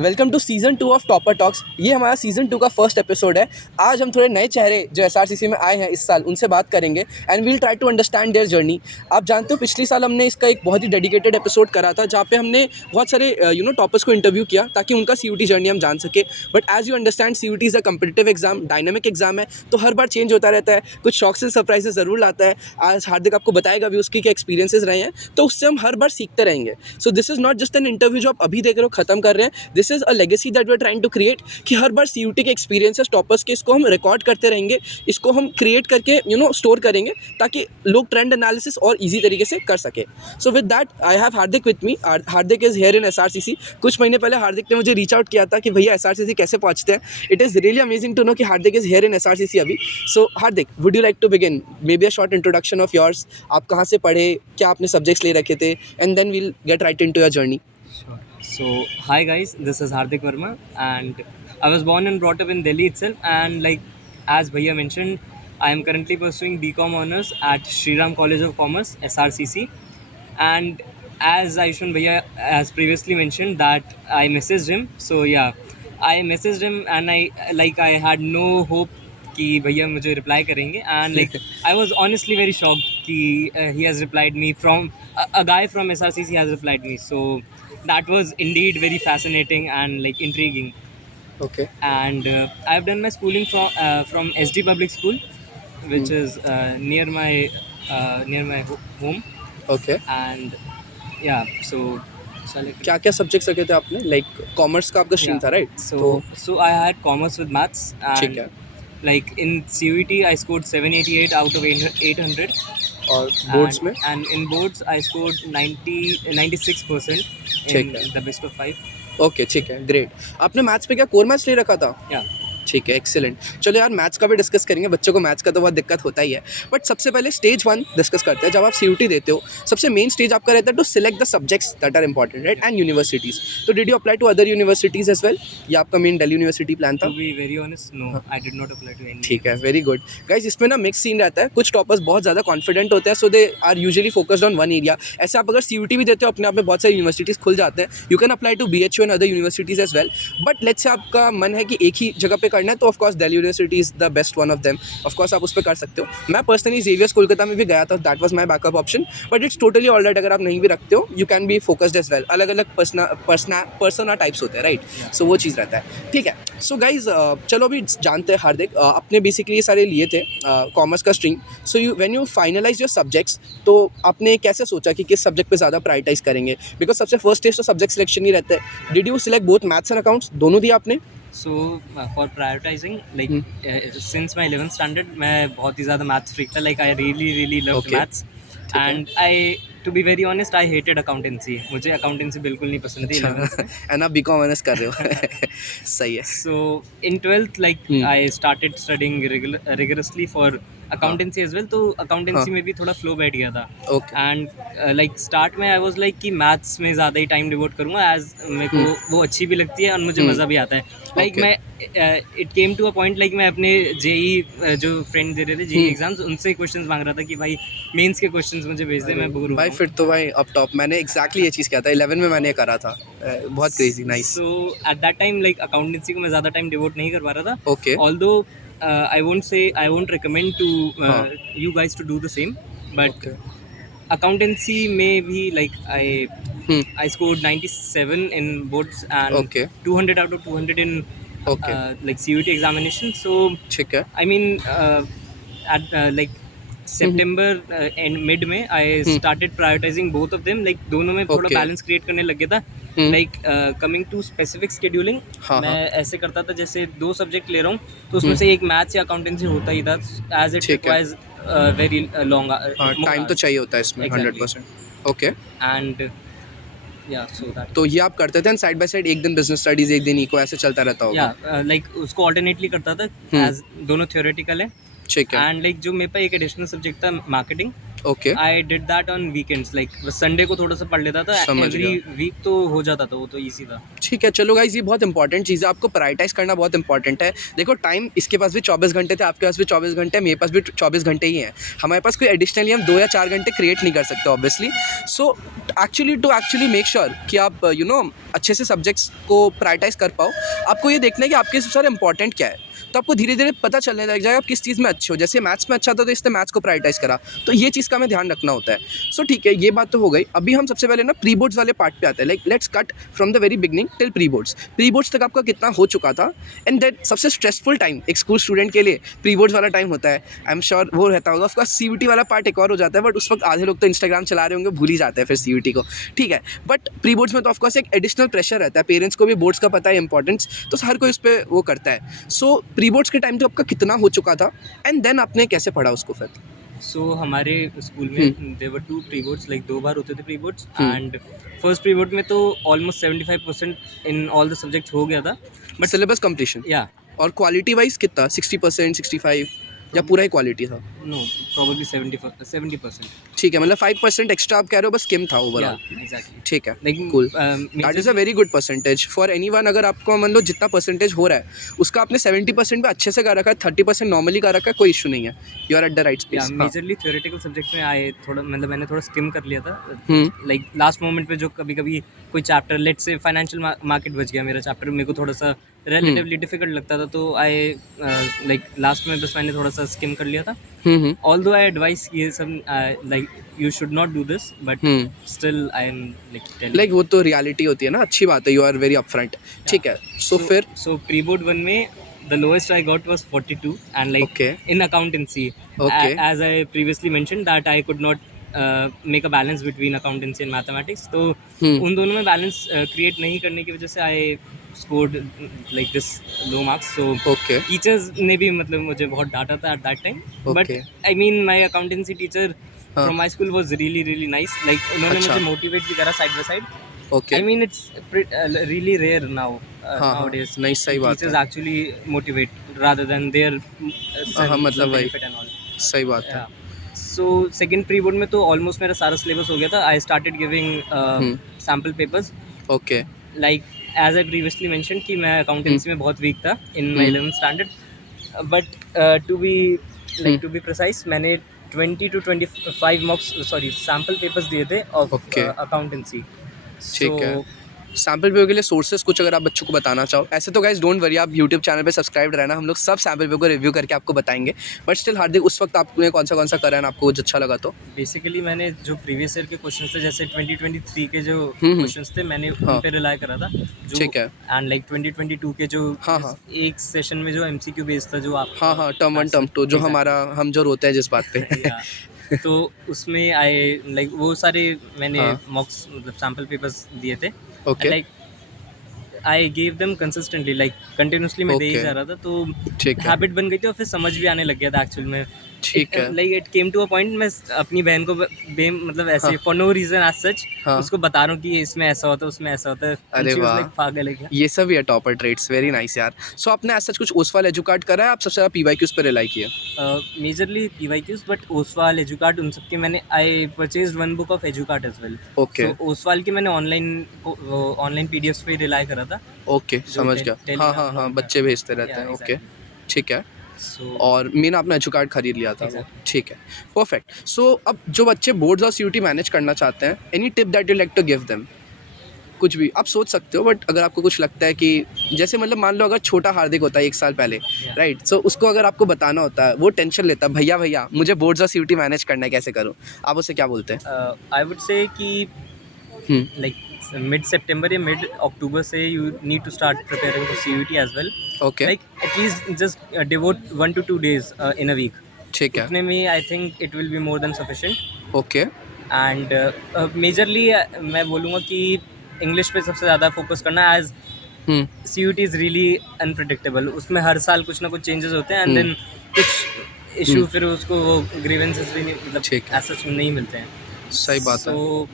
Welcome to season 2 of topper talks. ये हमारा season 2 का फर्स्ट एपिसोड है। आज हम थोड़े नए चेहरे जो एसआरसीसी में आए हैं इस साल उनसे बात करेंगे and we'll try to understand their journey. आप जानते हो पिछले साल हमने इसका एक बहुत ही डेडिकेटेड एपिसोड करा था जहाँ पे हमने बहुत सारे टॉपर्स को इंटरव्यू किया ताकि उनका सीयूटी जर्नी हम जान सके। But as you understand CUT is a competitive exam, dynamic exam है, तो हर बार चेंज होता रहता है, कुछ शॉक्स एंड सरप्राइजेस ज़रूर लाता है। आज हार्दिक आपको बताएगा भी उसकी क्या एक्सपीरियंसेस रहे हैं, तो उससे हम हर बार सीखते रहेंगे। So this is not just an interview जो आप अभी देख रहे हो ख़त्म कर रहे हैं, this is a legacy that we are trying to create कि हर बार सीयूटी के एक्सपीरियंसेस टॉपर्स के इसको हम रिकॉर्ड करते रहेंगे, इसको हम क्रिएट करके स्टोर करेंगे ताकि लोग ट्रेंड एनालिसिस और ईजी तरीके से कर सके। So with that I have Hardik with me. Hardik is here in SRCC. कुछ महीने पहले हार्दिक ने मुझे रीच आउट किया था कि भैया एसआरसीसी कैसे पहुंचते हैं। It is really amazing to know कि Hardik is here in SRCC अभी। So Hardik, would you like to begin maybe a short introduction of yours? आप कहाँ से पढ़े, क्या आपने सब्जेक्ट्स ले रखे थे, and then we'll get right into your journey. Sure. So, hi guys, this is Hardik Verma, and I was born and brought up in Delhi itself. And like as Bhaiya mentioned, I am currently pursuing BCom honors at Shriram College of Commerce (SRCC). And as Aishun Bhaiya has previously mentioned that I messaged him, so yeah, I messaged him and I had no hope कि भैया मुझे reply करेंगे and like I was honestly very shocked कि he has replied me from a guy from SRCC has replied me. So that was indeed very fascinating and like intriguing. Okay. And I've done my schooling from SD Public School, which is near my home. Okay. And yeah, so shall I क्या क्या subjects रखे थे आपने? Like commerce का आपका stream था, right? So I had commerce with maths, ठीक है। and like in CUET I scored 788 out of 800. और बोर्ड्स में? And in boards I scored 96% ठीक in है। the best of 5. ओके, ठीक है, ग्रेट। आपने मैथ्स पे क्या कोर मैथ्स ले रखा था? Yeah. ठीक है, एक्सीलेंट। चलो यार, मैथ्स का भी डिस्कस करेंगे, बच्चों को मैथ्स का तो बहुत दिक्कत होता ही है। बट सबसे पहले स्टेज 1 डिस्कस करते हैं। जब आप सीयूटी देते हो, सबसे मेन स्टेज आपका रहता है to select the subjects that are important, right, and universities. तो did you apply to other universities as well, या आपका मेन दिल्ली यूनिवर्सिटी प्लान था? To be very honest, no, I did not apply to any. ठीक है, very good. Guys, इसमें ना mix scene रहता है। कुछ टॉपर्स बहुत ज़्यादा कॉन्फिडेंट होते हैं, so they are usually focused on one area. ऐसे आप अगर सीयूटी भी देते हो, अपने आप में बहुत सारी यूनिवर्सिटीज़ खुल जाते हैं। You can apply to BHU and other universities as well. But let's say आपका मन है कि एक ही जगह पे करना है, तो of course Delhi university is the best one of them. Of course आप उस पर कर सकते हो। मैं पर्सनली जेवियर्स कोलकाता में भी गया था, that was my backup option. But it's totally all right, अगर आप नहीं भी रखते हो, you can be focused as well. अलग अलग पर्सना टाइप्स होते हैं, राइट? सो वो चीज़ रहता है। ठीक है, सो गाइज, चलो अभी जानते हैं हार्दिक, आपने बेसिकली ये सारे लिए थे कॉमर्स का stream. So you when you finalise your subjects, तो आपने कैसे सोचा कि किस सब्जेक्ट पे ज़्यादा प्रायोरिटाइज करेंगे? बिकॉज सबसे फर्स्ट स्टेज तो सब्जेक्ट सिलेक्शन ही रहता है। Did you select both maths and accounts, दोनों दिया आपने? So for prioritizing, like since my 11th standard, मैं बहुत ही ज़्यादा maths freak था. Like I really loved Okay. maths. And to be very honest, I hated accountancy. मुझे accountancy बिल्कुल नहीं पसंद थी 11th में. एंड आप BCom ऑनर्स कर रहे हो। सही है। So in 12th, like I started studying rigorously for accountancy as well. तो accountancy में भी थोड़ा flow बैठ गया था. Okay. And like start में I was like कि maths में ज़्यादा ही time devote करूँगा, as मेरे को वो अच्छी भी लगती है और मुझे मज़ा भी आता है. Like Okay. मैं it came to a point like मैं अपने JEE जो friend दे रहे थे JEE exams, उनसे questions मांग रहा था कि भाई मेंस के questions मुझे भेज दे, मैं बोर हूँ. भाई फिर तो भाई अप टॉप। मैंने एग्जैक्टली ये चीज़ किया था, 11 में मैंने करा था। बहुत crazy, nice. So at that time like accountancy को मैं ज़्यादा time devote नहीं कर पा रहा था. Okay. Although I won't recommend to you guys to do the same, but Okay. accountancy में भी like I scored 97 in boards and Okay. 200 out of 200 in Okay. like CUET examination. So ठीक है। I mean at like September and mid में I started prioritizing both of them. Like दोनों में थोड़ा Okay. balance create करने लग गया था. Like coming to specific scheduling, हाँ, मैं ऐसे करता था जैसे 2 सब्जेक्ट ले रहा हूँ तो उसमें से एक मैथ्स या अकाउंटेंसी होता ही था, as it ठीक है। requires very long हाँ, टाइम तो चाहिए होता है इसमें। Exactly. 100%। Okay. and yeah, so that तो ये आप करते थे साइड बाय साइड, एक दिन बिजनेस स्टडीज, एक दिन इको, ऐसे चलता रहता होगा? like उसको ऑल्टरनेटली करता था, as दोनों थियोरेटिकल है. ठीक है। एंड लाइक जो मेरे पास एक एडिशनल सब्जेक्ट था marketing, okay. I did that on weekends. Like Sunday को थोड़ा सा पढ़ लेता था, समझ एवरी वीक तो हो जाता था, वो तो ईजी था. ठीक है, चलो गाइज, ये बहुत इंपॉर्टेंट चीज़ है, आपको प्रायोरिटाइज करना बहुत इंपॉर्टेंट है। देखो टाइम इसके पास भी 24 घंटे थे, आपके पास भी 24 घंटे है, मेरे पास भी 24 घंटे ही हैं। हमारे पास कोई एडिशनली हम 2 या 4 घंटे क्रिएट नहीं कर सकते obviously. So actually make sure कि आप अच्छे से सब्जेक्ट्स को प्रायोरिटाइज कर पाओ। आपको ये देखना है कि आपके सबसे ज़्यादा इंपॉर्टेंट क्या है, तो आपको धीरे धीरे पता चलने लग जाएगा आप किस चीज़ में अच्छे हो। जैसे मैथ्स में अच्छा था तो इसने मैथ्स को प्रायोरिटाइज करा, तो ये चीज़ का हमें ध्यान रखना होता है। सो ठीक है, ये बात तो हो गई। अभी हम सबसे पहले ना प्री बोर्ड्स वाले पार्ट पे आते हैं। Like let's cut from the very beginning till pre boards. Pre boards तक आपका कितना हो चुका था, एंड दैट सबसे स्ट्रेसफुल टाइम एक स्कूल स्टूडेंट के लिए प्री बोर्ड्स वाला टाइम होता है। आई एम श्योर वो रहता होगा। ऑफकोर्स CUT वाला पार्ट एक और हो जाता है, बट उस वक्त आधे लोग तो इंस्टाग्राम चला रहे होंगे, भूल ही जाते हैं फिर CUT को, ठीक है। बट प्री बोर्ड्स में तो ऑफकोर्स एक एडिशनल प्रेशर रहता है, पेरेंट्स को भी बोर्ड्स का पता है इंपॉर्टेंस, तो हर कोई उस पर वो करता है। सो प्री बोर्ड्स के टाइम तो आपका कितना हो चुका था, एंड देन आपने कैसे पढ़ा उसको फिर? सो हमारे स्कूल में there were 2 pre boards, like 2 बार होते थे pre boards. And first pre board में तो almost 75% in all the subjects हो गया था, बट सिलेबस कंप्लीशन या और क्वालिटी वाइज कितना, 60%, 65 या पूरा ही क्वालिटी था? No, probably 70%। ठीक है, मतलब 5% एक्स्ट्रा आप कह रहे हो, बस स्किम था ओवरऑल। एग्जैक्टली। ठीक है, like cool, that is a very good percentage for anyone. अगर आपको मान लो जितना परसेंटेज हो रहा है उसका आपने 70% पे अच्छे से कर रखा है, 30% नॉर्मली कर रखा है, कोई इशू नहीं है, you are at the right या स्पेस। मेजरली थ्योरेटिकल सब्जेक्ट्स में आए थोड़ा, मतलब मैंने थोड़ा स्किम कर लिया था। हम्म। लाइक लास्ट मोमेंट पे जो कभी कभी कोई chapter, let's say financial market बच गया मेरा चैप्टर, मेरे को थोड़ा सा रिलेटिवली डिफिकल्ट लगता था, तो आई लाइक लास्ट में बस मैंने थोड़ा सा स्किम कर लिया था। ऑल्दो आई एडवाइस ये सब like you should not do this, but still I am like like वो तो रियलिटी होती है ना, अच्छी बात है, यू आर वेरी अपफ्रंट। ठीक है, सो फिर सो प्री बोर्ड 1 में the lowest I got was 42, and like Okay. in accountancy, Okay. as I previously mentioned that I could not make a balance between accountancy and mathematics, तो उन दोनों में balance create नहीं करने की वजह से I scored like this low marks. So Okay. teachers ने भी मतलब मुझे बहुत डांटा था at that time, but Okay. I mean my accountancy teacher from my school was really nice. Like उन्होंने अच्छा। मुझे motivate भी करा side by side. Okay, I mean it's really rare now nowadays. नहीं, सही बात Teachers है। actually motivate rather than their मतलब वही, benefit and all. सही बात है। Yeah. So second pre board में तो almost मेरा सारा syllabus हो गया था. I started giving sample papers. Okay, Like as I previously mentioned कि मैं accountancy में बहुत weak था in my 11th standard. But to be precise, मैंने 20 to 25 sample papers दिए थे of Okay. accountancy. ठीक है। सैम्पल पेपर के लिए सोर्सेज कुछ अगर आप बच्चों को बताना चाहो, ऐसे तो गाइज डोंट वरी, आप यूट्यूब चैनल पे सब्सक्राइब रहना, हम लोग सब सैम्पल पेपर को रिव्यू करके आपको बताएंगे। बट स्टिल हार्दिक, उस वक्त आपने कौन सा करा है, आपको कुछ अच्छा लगा तो? बेसिकली मैंने जो प्रीवियस ईयर के क्वेश्चंस थे, जैसे 2023 के जो क्वेश्चंस थे, मैंने उन पे रिलाई करा था। जो ठीक है। एंड लाइक 2022 के जो हाँ। एक सेशन में जो MCQ बेस्ड था, जो आप हाँ, टर्म 1 टर्म 2 जो हमारा हम जो रोते हैं जिस बात पे। या, तो उसमें आई लाइक वो सारे मैंने मॉक्स मतलब सैम्पल पेपर्स दिए थे। Okay. Like I gave them consistently, like continuously मैं दे ही Okay. जा रहा था, तो ठीक है। हैबिट बन गई थी और फिर समझ भी आने लग गया था एक्चुअल में। ठीक है। Like it came to a point, मैं अपनी बहन को मतलब ऐसे for no reason as such उसको बता रहा हूँ कि इसमें ऐसा होता है, उसमें ऐसा होता है। अरे वाह, लाइक पागल है क्या। ये सब ही है टॉपर ट्रेड्स, वेरी नाइस यार। सो आपने ऐसा कुछ ओसवाल एजुकार्ड करा है, आप सबसे ज़्यादा PYQs पे रिलाई किया? Majorly PYQs, but Oswal Educart उन सबके मैंने I purchase 1 book of Educart as well. Okay. Oswal की मैंने ऑनलाइन PDFs पे रिलाई करा था। ओके, समझ गया। Telegram हाँ, में बच्चे भेजते रहते हैं। Yeah, okay, exactly. ठीक है। सो और मेन आपने एजुकार्ड खरीद लिया था वो। Exactly. ठीक है, परफेक्ट। सो अब जो बच्चे बोर्ड्स और CUT मैनेज करना चाहते हैं, any tip that you like to give them? कुछ भी आप सोच सकते हो, बट अगर आपको कुछ लगता है कि जैसे मतलब मान लो अगर छोटा हार्दिक होता है 1 साल पहले, राइट, सो उसको अगर आपको बताना होता है, वो टेंशन लेता है, भैया मुझे बोर्ड्स और CUT मैनेज करना है, कैसे करूँ, आप उससे क्या बोलते हैं? आई वुड से कि लाइक मिड सितंबर या मिड अक्टूबर से you need to start preparing for CUT as well. Okay, like at least just devote 1 to 2 days in a week. ठीक है। उतने में I think it will be more than sufficient. Okay, and majorly मैं बोलूँगा कि English पे सबसे ज़्यादा फोकस करना, as CUT is really unpredictable. उसमें हर साल कुछ ना कुछ चेंजेस होते हैं, एंड देन कुछ इशू फिर उसको वो ग्रीवेंसेस भी नहीं, मतलब ठीक है। ऐसा नहीं मिलते हैं। सही बात है। So,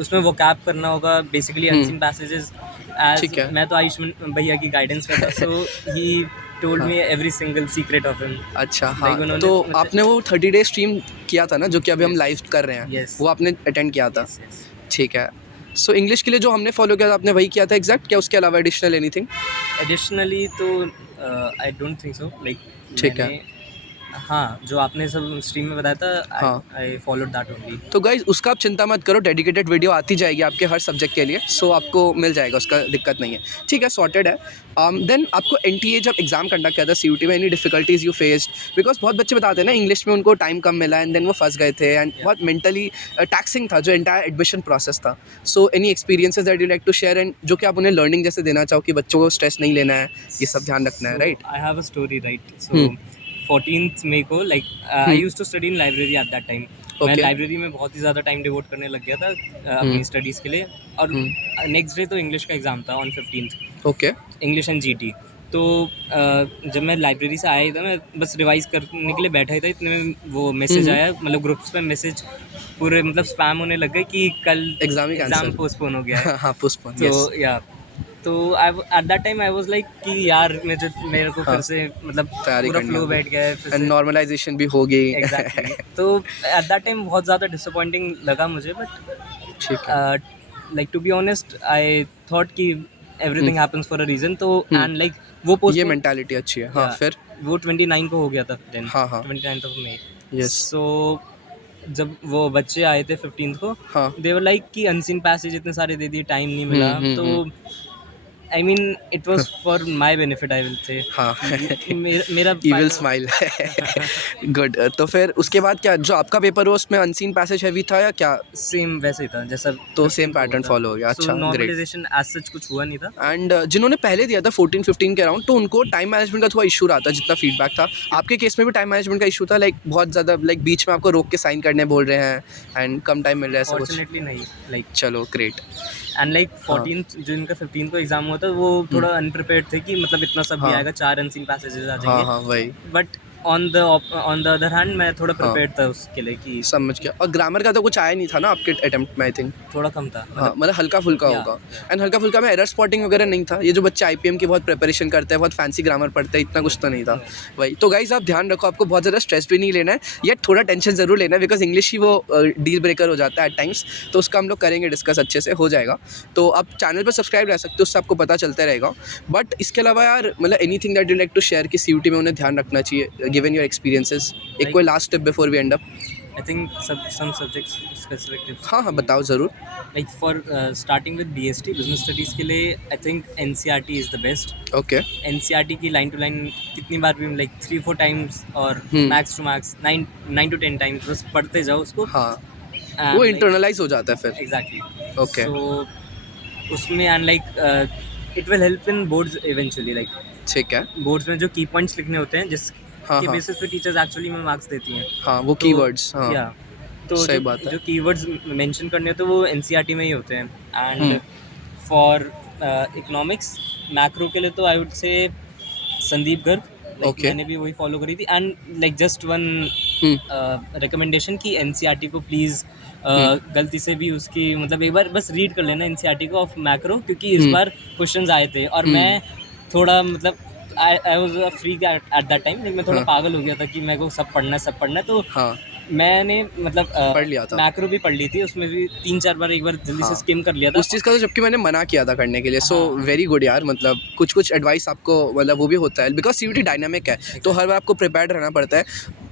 उसमें वो कैप करना होगा बेसिकली अनसीन पैसेजेस। ठीक है। मैं तो आयुष्मान भैया की गाइडेंस में था, so he told me every single secret of him. अच्छा, Like हाँ, उन्होंने तो मतलब- आपने वो 30 डे स्ट्रीम किया था ना, जो कि अभी हम लाइव कर रहे हैं, Yes. वो आपने अटेंड किया था? Yes. ठीक है, सो इंग्लिश के लिए जो हमने फॉलो किया था आपने वही किया था एग्जैक्ट, क्या उसके अलावा एडिशनल एनीथिंग? एडिशनली तो I don't think so, like ठीक है। हाँ, जो आपने सब स्ट्रीम में बताया था, हाँ। I followed that only. तो गाइज उसका आप चिंता मत करो, डेडिकेटेड वीडियो आती जाएगी आपके हर सब्जेक्ट के लिए, सो आपको मिल जाएगा, उसका दिक्कत नहीं है। ठीक है, सॉर्टेड है। देन आपको एनटीए जब एग्जाम कंडक्ट किया था सीयूटी में, any difficulties you faced? Because बहुत बच्चे बताते हैं ना इंग्लिश में उनको टाइम कम मिला एंड देन वो फंस गए थे एंड बहुत मेंटली टैक्सिंग था जो एंटायर एडमिशन प्रोसेस था। So any experiences that you like to share and जो कि आप उन्हें लर्निंग जैसे देना चाहो कि बच्चों को स्ट्रेस नहीं लेना है, ये सब ध्यान रखना है, right? I have a story, right? So 14th मई को, like I used to study in library at that time. मैं Okay. लाइब्रेरी में बहुत ही ज़्यादा टाइम डिवोट करने लग गया था अपनी स्टडीज़ के लिए, और नेक्स्ट डे तो इंग्लिश का एग्ज़ाम था on 15th, okay. English and GT. तो जब मैं लाइब्रेरी से आया ही था, मैं बस रिवाइज करने के लिए बैठा ही था, इतने में वो मैसेज आया, मतलब ग्रुप्स में मैसेज पूरे मतलब स्पैम होने लग गए कि कल एग्जाम ही एग्ज़ाम cancel। पोस्टपोन हो गया है। हाँ, पोस्टपोन, तो यस। या तो I at that time I was like कि यार मेरे को फिर से मतलब तैयारी पूरा करनी फ्लो होगी। बैठ गया है फिर एंड से। नॉर्मलाइजेशन भी हो गई। एग्जैक्टली। तो एट दैट टाइम बहुत ज़्यादा डिसअपॉइंटिंग लगा मुझे, बट ठीक है। Like to be honest I thought कि everything happens for a reason. तो एंड लाइक वो ये पोस्ट मेंटालिटी अच्छी है। हाँ, फिर? वो 29 को हो गया था देन, हाँ, हाँ। 29th of May. यस। सो जब वो बच्चे आए थे 15th को, हाँ। देवर लाइक कि अनसीन पैसेज इतने सारे दे दिए, टाइम नहीं मिला। तो I mean it was for my benefit, I will say. हाँ। मेरा इविल स्माइल। गुड। तो फिर उसके बाद क्या जो आपका पेपर हो उसमें अनसीन पैसेज हैवी था या क्या? सेम वैसे ही था जैसा तो 15th सेम को पैटर्न था। फॉलो हो गया। So, अच्छा, ग्रेट। नॉर्मलाइजेशन एज सच कुछ हुआ नहीं था। एंड जिन्होंने पहले दिया था 14-15 के अराउंड, तो उनको टाइम मैनेजमेंट का थोड़ा इशू रहा था जितना फीडबैक था। आपके केस में भी टाइम मैनेजमेंट का इशू था, लाइक बहुत ज़्यादा लाइक बीच में आपको रोक के साइन करने बोल रहे हैं एंड कम टाइम मिल रहा है, ऐसा कुछ? फॉर्चुनेटली नहीं, लाइक चलो, ग्रेट। एंड लाइक 14th जो इनका 15th को एग्जाम हुआ था, वो थोड़ा अनप्रिपेयर्ड थे कि मतलब इतना सब भी हाँ। आएगा, 4 अनसीन पैसेजेस आ हाँ, जाएंगे। हाँ, वही। But on the other hand मैं थोड़ा प्रिपेयर्ड था उसके लिए कि समझ गया। और ग्रामर का तो कुछ आया नहीं था ना आपके अटेम्प्ट में, आई थिंक? थोड़ा कम था, हाँ, मतलब हल्का फुल्का Yeah, होगा। एंड हल्का फुल्का में एरर स्पॉटिंग वगैरह नहीं था। ये जो बच्चे आईपीएम की बहुत प्रिपरेशन करते हैं, बहुत फैंसी ग्रामर पढ़ते हैं, इतना कुछ तो नहीं था। वही तो गाइज, आप ध्यान रखो, आपको बहुत ज़्यादा स्ट्रेस भी नहीं लेना है, या थोड़ा टेंशन ज़रूर लेना है, बिकॉज इंग्लिश ही वो डील ब्रेकर हो जाता है एट टाइम्स। तो उसका हम लोग करेंगे डिस्कस, अच्छे से हो जाएगा। तो आप चैनल पर सब्सक्राइब रह सकते हो, उससे आपको पता चलता रहेगा। बट इसके अलावा यार मतलब anything that you like to share कि सीयूटी में उन्हें ध्यान रखना चाहिए गिवन योर एक्सपीरियंसेस? एक कोई last tip before we end up? I think some subjects specific tips. हाँ, हाँ, बताओ ज़रूर। Like for starting with BST business studies के लिए I think NCERT is the best. Okay. NCERT की लाइन टू लाइन कितनी बार भी लाइक 3-4 टाइम्स और max to max 9 to 10 times बस पढ़ते जाओ उसको। हाँ, वो इंटरनलाइज हो जाता है फिर। एग्जैक्टली। Okay. सो उसमें and like it will help in boards eventually, like ठीक है। बोर्ड्स में जो की पॉइंट्स लिखने होते हैं जिस हाँ, के हाँ। बेसिस पे टीचर्स एक्चुअली में मार्क्स देती हैं। हाँ, वो तो- कीवर्ड्स। हाँ, या तो सही बात है। जो कीवर्ड्स मेंशन करने होते हैं वो NCERT में ही होते हैं। एंड फॉर इकोनॉमिक्स मैक्रो के लिए तो I would say Sandeep Garg, Okay. मैंने भी वही फॉलो करी थी। And like just one recommendation कि NCERT को प्लीज़ गलती से भी उसकी मतलब एक बार बस रीड कर लेना NCERT को ऑफ मैक्रो, क्योंकि इस बार क्वेश्चंस आए थे और मैं थोड़ा मतलब I was free at that time, मैं थोड़ा पागल हो गया था कि मेरे को सब पढ़ना है। तो हाँ, मैंने मतलब पढ़ लिया था। मैक्रो भी पढ़ ली थी, उसमें भी 3-4 बार एक बार जल्दी से स्किम कर लिया था। उस चीज़ का तो जबकि मैंने मना किया था करने के लिए। सो वेरी गुड यार, मतलब कुछ कुछ एडवाइस आपको मतलब वो भी होता है, बिकॉज सीयूटी डायनामिक है, तो हर बार आपको प्रिपेयर्ड रहना पड़ता है।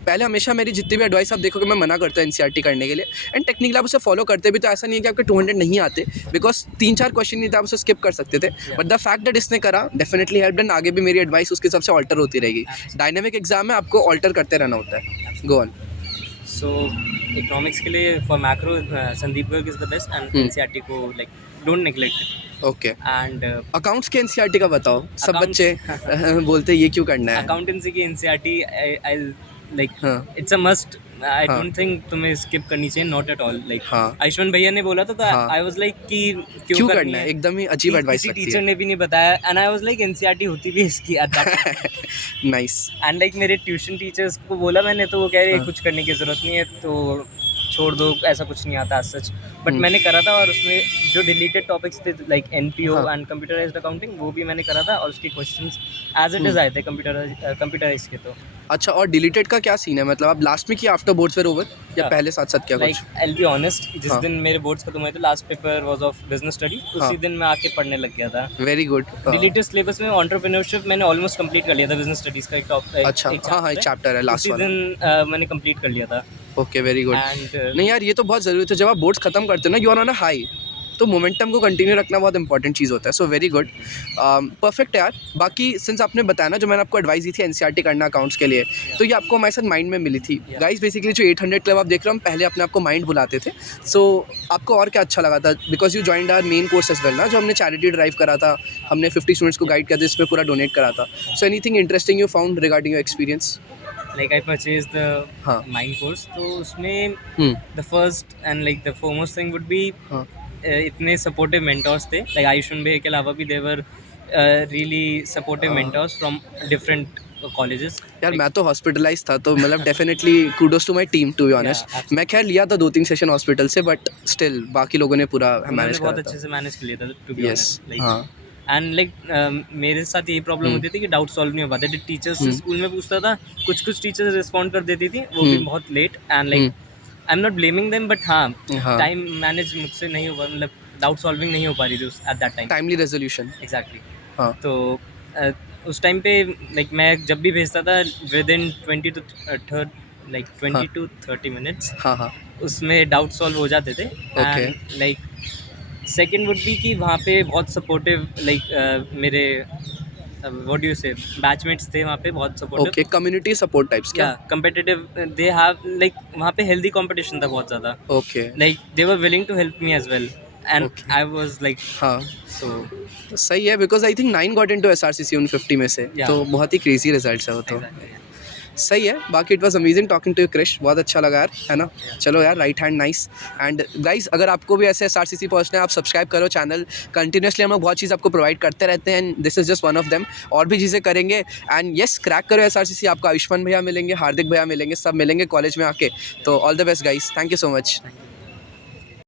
पहले हमेशा मेरी जितनी भी एडवाइस आप देखोगे मैं मना करता हूँ NCERT करने के लिए, एंड टेक्निकली आप उसे फॉलो करते भी, तो ऐसा नहीं है कि आपके 200 नहीं आते, बिकॉज 3-4 क्वेश्चन नहीं थे, आप उसे स्किप कर सकते थे। बट द फैक्ट दैट इसने करा डेफिनेटली हेल्प, एंड आगे भी मेरी एडवाइस उसके हिसाब से ऑल्टर होती रहेगी। डायनामिक एग्जाम में आपको ऑल्टर करते रहना होता है। Go on. सो इकोनॉमिक्स के लिए for macro Sandeep Garg is the best and NCERT को like don't neglect. Okay. And accounts के NCERT का बताओ, सब Accounts- बच्चे बोलते हैं ये क्यों करना है? अकाउंटेंसी की NCERT आई लाइक हाँ। It's a must. I don't think तुम्हें स्किप करनी चाहिए, नॉट एट ऑल। लाइक हाँ। आयुष्मान भैया ने बोला था तो हाँ। आई वाज लाइक कि क्यों करना है? एकदम ही अजीब एडवाइस किसी लगती टीचर है। ने भी नहीं बताया and I was like NCERT होती भी इसकी at that nice. And like मेरे ट्यूशन टीचर्स को बोला मैंने, तो वो कह रहे कुछ करने की ज़रूरत नहीं है, तो छोड़ दो, ऐसा कुछ नहीं आता सच। बट मैंने करा था और उसमें जो डिलीटेड टॉपिक्स थे like NPO and computerised accounting, वो भी मैंने करा था और उसके क्वेश्चंस एज इट इज़ आए थे कंप्यूटराइज के। तो अच्छा, और डिलीटेड का क्या सीन है, मतलब आप लास्ट में किया आफ्टर बोर्ड्स वेर ओवर या हाँ। पहले साथ साथ क्या लाइक कुछ? आई बी ऑनेस्ट, जिस हाँ। दिन मेरे बोर्ड्स खत्म हुए थे, last paper was of business study, हाँ। उसी दिन मैं आके पढ़ने लग गया था। Very good. डिलीटेड सिलेबस में एंटरप्रेन्योरशिप मैंने ऑलमोस्ट कंप्लीट कर लिया था, बिजनेस स्टडीज़ का एक अच्छा, एक हाँ हाँ, एक चैप्टर चैप्टर है है, लास्ट उसी वाला। दिन मैंने कंप्लीट कर लिया था। Okay, very good. एंड नहीं यार, ये तो बहुत ज़रूरी है, जब आप बोर्ड्स खत्म करते हो ना, you are on a high, तो मोमेंटम को कंटिन्यू रखना बहुत इंपॉर्टेंट चीज़ होता है। सो वेरी गुड, परफेक्ट यार। बाकी सिंस आपने बताया ना, जो मैंने आपको एडवाइस दी थी एनसीईआरटी करना अकाउंट्स के लिए, तो ये आपको हमारे साथ माइंड में मिली थी। Yeah. गाइस बेसिकली जो 800 क्लब आप देख रहे हो, हम पहले अपने आप को माइंड बुलाते थे। सो आपको और क्या अच्छा लगा था, because you joined our main course as well ना, जो हमने चैरिटी ड्राइव करा था, हमने 50 स्टूडेंट्स को गाइड किया था, इसमें पूरा डोनेट करा था। So anything interesting you found regarding your experience? Like I purchase the हाँ। माइंड कोर्स, तो उसमें हम्म। The first and like the foremost thing would be हाँ। इतने सपोर्टिव मेंटर्स थे, लाइक आयुष्मान भैया के अलावा भी there really supportive mentors from different colleges. यार मैं तो हॉस्पिटलाइज था, तो मतलब definitely kudos to my team, to be honest. absolutely. मैं खैर लिया था 2-3 सेशन हॉस्पिटल से, बट स्टिल बाकी लोगों ने पूरा उन्होंने मैनेज बहुत करा अच्छे था। से मैनेज कर लिया था, to be yes, honest. Like हाँ। एंड लाइक मेरे साथ यही प्रॉब्लम होती थी कि डाउट सॉल्व नहीं हो पाते थे। टीचर्स से स्कूल में पूछता था, कुछ टीचर्स रिस्पॉन्ड कर देती थी, वो भी बहुत late. And like I am not blaming them, but हाँ, हाँ। टाइम मैनेज मुझसे नहीं हुआ, मतलब डाउट सॉल्विंग नहीं हो पा रही थी eight that time. Timely resolution. Exactly. हाँ। तो उस टाइम पे लाइक मैं जब भी भेजता था, विद इन 20 to 30 मिनट्स हाँ हाँ। उसमें डाउट सॉल्व हो जाते थे। And like second would be कि वहाँ पे बहुत सपोर्टिव, लाइक मेरे व्हाट डू यू से बैचमेट्स थे वहाँ पे, बहुत supportive. Okay, community support types या क्या? कम्पिटिटिव दे हैव, लाइक वहाँ पे हेल्दी कंपटीशन था बहुत ज़्यादा। Okay. Like they were willing to help me as well, and Okay. I was like हाँ, सो तो सही है, because I think 9 got into SRCC उन 50 में से, Yeah. तो बहुत ही क्रेजी रिजल्ट्स है वो तो। सही है। बाकी it was amazing talking to you Krish, बहुत अच्छा लगा यार, है ना? चलो यार, right hand nice. And guys, अगर आपको भी ऐसे एसआरसीसी पहुंचना है, आप सब्सक्राइब करो चैनल, कंटिन्यूसली हम लोग बहुत चीज़ आपको प्रोवाइड करते रहते हैं, and this is just one of them. और भी चीज़ें करेंगे, एंड यस, क्रैक करो एसआरसीसी। आपको आयुष्मान भैया मिलेंगे, हार्दिक भैया मिलेंगे, सब मिलेंगे कॉलेज में आके। तो all the best guys, thank you so much.